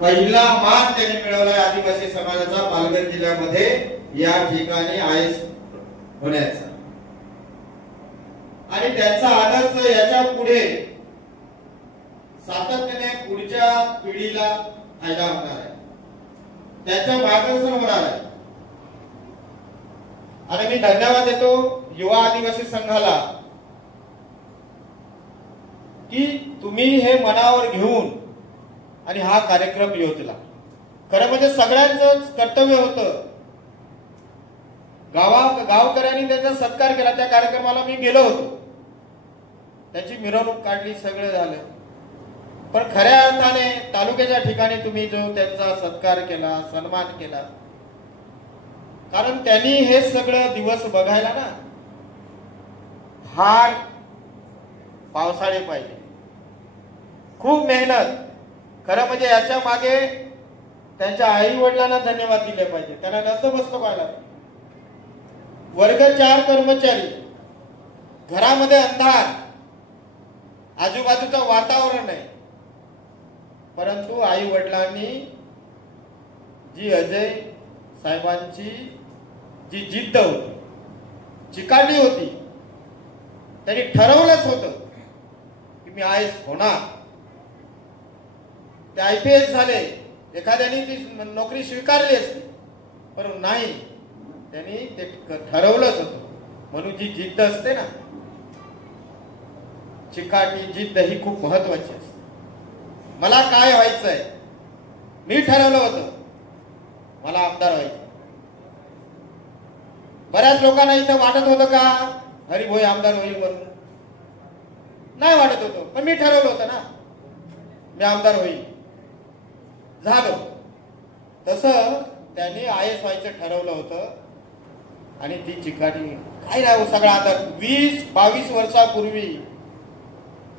पहिला मान त्यांनी मिळवलाय आदिवासी समाजाचा पालघर जिल्ह्यामध्ये या ठिकाणी आयएस होण्याचा। आणि त्यांचा आदर्श याच्या पुढे सातत्याने पुढच्या पिढीला फायदा होणार आहे, त्याचं मार्गदर्शन होणार आहे। आणि मी धन्यवाद देतो युवा आदिवासी संघाला की तुम्ही हे मनावर घेऊन आणि हा कार्यक्रम योजला। खरं म्हणजे सगळ्यांचं कर्तव्य होतं, गावकऱ्यांनी त्याचा सत्कार केला, त्या कार्यक्रमाला मी गेलो होतो, त्याची मिरवणूक काढली, सगळं झालं। पण खऱ्या अर्थाने तालुक्याच्या ठिकाणी तुम्ही जो त्यांचा सत्कार केला, सन्मान केला, कारण त्यांनी हे सगळं दिवस बघायला ना फार पावसाळे पाहिजे, खूप मेहनत। खरं म्हणजे याच्या मागे त्यांच्या आई वडिलांना धन्यवाद दिले पाहिजे, त्यांना नसतं बसतो पाहिला। वर्ग 4 कर्मचारी, घरामध्ये अंधार, आजूबाजूचं वातावरण आहे, परंतु आई वडिलांनी जी अजय साहेबांची जी जिद्द होती, चिकाटी होती, त्यांनी ठरवलंच होतं की मी आयएस होणार। ते आयपीएस झाले, एखाद्याने ती नोकरी स्वीकारली असती, पण नाही, त्यांनी ते ठरवलंच होतं। म्हणून जी जिद्द असते ना, चिकाटी जिद्द ही खूप महत्वाची असते। मला काय व्हायचंय, मी ठरवलं होतं मला आमदार व्हायचं। बऱ्याच लोकांना इथं वाटत होतं का हरिभाई आमदार होईल म्हणून, नाही वाटत होतं, पण मी ठरवलं होतं ना मी आमदार होईल, झालो। तसं त्यांनी आयएस व्हायचं ठरवलं होतं आणि ती चिकाटी काही नाही, सगळं आता 20-22 वर्षापूर्वी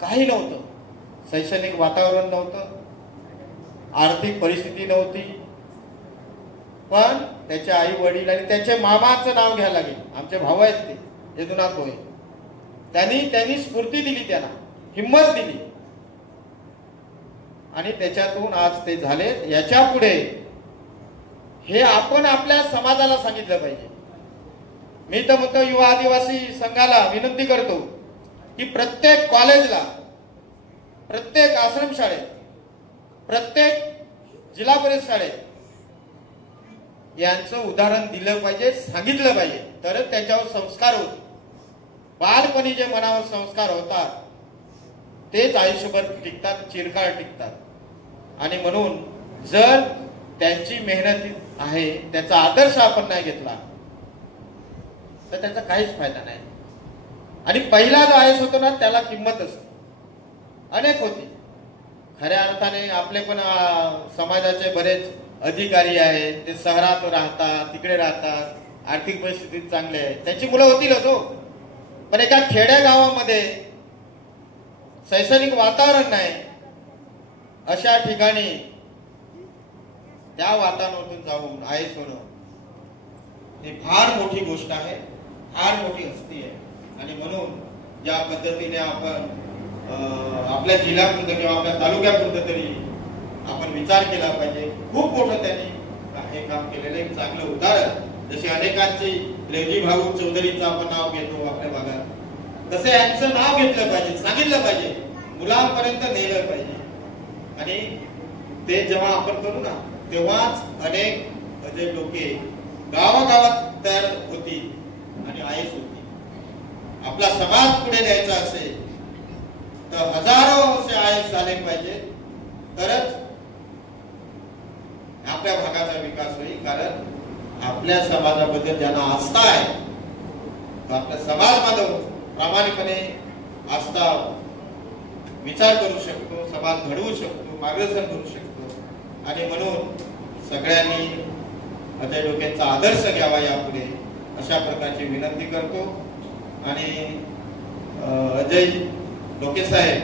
काही नव्हतं, शैक्षणिक वातावरण नव्हतं, आर्थिक परिस्थिती नव्हती, पण त्याचे आई वडील आणि त्याचे मामाचं नाव घ्यायला लागेल, आमचे भाऊ आहेत ते यदुनाथ होय, त्यांनी स्फूर्ती दिली, त्यांना हिम्मत दिली आणि त्याच्यातून आज ते झाले। याच्या पुढे हे आपण आपल्या समाजाला सांगितलं पाहिजे। मी तर म्हणतो युवा आदिवासी संघाला विनंती करतो की प्रत्येक कॉलेजला, प्रत्येक आश्रमशाळेत, प्रत्येक जिल्हा परिषद शाळेत यांचं उदाहरण दिलं पाहिजे, सांगितलं पाहिजे, तरच त्यांच्यावर संस्कार होते। बालपणी जे मनावर संस्कार होतात तेच आयुष्यभर टिकतात, चिरकाळ टिकतात। आणि म्हणून जर त्यांची मेहनत आहे, त्याचा आदर्श आपण नाही घेतला तर त्याचा काहीच फायदा नाही। आणि पहिला जो आयएस होतो ना, त्याला किंमत असते, अनेक होती। खऱ्या अर्थाने आपले पण समाजाचे बरेच अधिकारी आहेत, ते शहरात राहतात, तिकडे राहतात, आर्थिक परिस्थिती चांगली आहे, त्याची मुलं होतीलच हो, पण एका खेड्या गावामध्ये शैक्षणिक वातावरण नाही, अशा ठिकाणी त्या वातावरणातून जाऊन आयएस होणं ही फार मोठी गोष्ट आहे, फार मोठी हस्ती आहे। आणि म्हणून ज्या पद्धतीने आपण आपल्या जिल्ह्यापुरतं किंवा आपल्या तालुक्यापुरतं तरी आपण विचार केला पाहिजे। खूप मोठं त्यांनी हे काम केलेलं एक चांगलं उदाहरण, जसे अनेकांची रेवजी भाऊ चौधरीचं आपण नाव घेतो आपल्या भागात, तसे यांचं नाव घेतलं पाहिजे, सांगितलं पाहिजे, मुलांपर्यंत नेलं पाहिजे। आणि ते जेव्हा आपण करू ना, तेव्हाच अनेक अजय लोके गावागावात तयार होती आणि आयएस होती। आपला समाज पुढे न्यायचा असेल तर हजारो असे आयएस झाले पाहिजे, तरच आपल्या भागाचा विकास होईल। कारण आपल्या समाजाबद्दल ज्यांना आस्था आहे, आपला समाज बांधव प्रामाणिकपणे आस्था विचार करू शकतो, समाज घडवू शकतो, मार्गदर्शन करू शकतो। आणि म्हणून सगळ्यांनी अजय लोकेंचा आदर्श घ्यावा यापुढे, अशा प्रकारची विनंती करतो। आणि अजय लोके साहेब,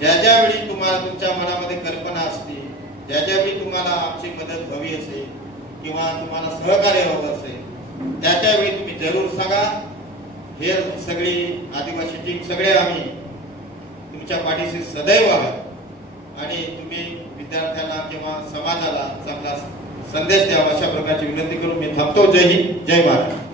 ज्या वेळी तुम्हाला तुमच्या मनामध्ये कल्पना असते, ज्या वेळी तुम्हाला आमची मदत हवी असेल किंवा तुम्हाला सहकार्य हवं असेल, त्यावेळी तुम्ही जरूर सांगा। हे सगळी आदिवासी टीम, सगळे आम्ही तुमच्या पाठीशी सदैव आहात आणि तुम्ही विद्यार्थ्यांना किंवा समाजाला चांगला संदेश द्यावा अशा प्रकारची विनंती करून मी थांबतो. जय हिंद, जय महाराष्ट्र.